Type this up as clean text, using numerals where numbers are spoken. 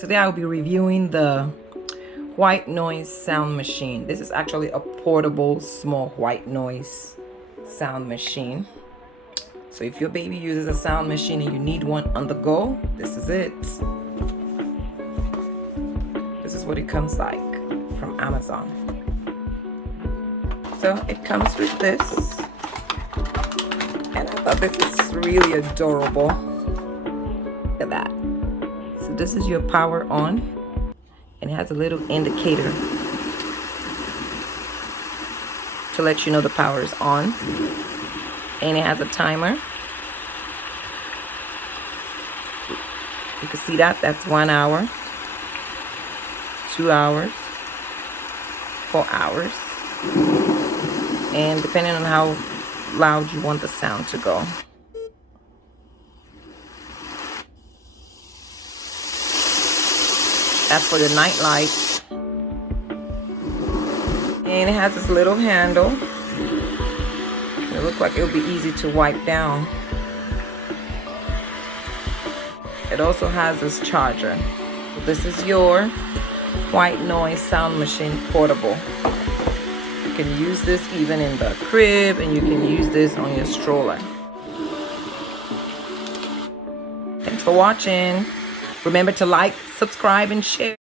Today I'll be reviewing the white noise sound machine. This is actually a portable small white noise sound machine. So if your baby uses a sound machine and you need one on the go, this is it. This is what it comes like from Amazon. So it comes with this, and I thought this is really adorable. Look at that. So this is your power on, and it has a little indicator to let you know the power is on, and it has a timer. You can see that, that's 1 hour, 2 hours, 4 hours, and depending on how loud you want the sound to go. That's for the night light. And it has this little handle. It looks like it would be easy to wipe down. It also has this charger. So this is your white noise sound machine portable. You can use this even in the crib, and you can use this on your stroller. Thanks for watching. Remember to like, subscribe, and share.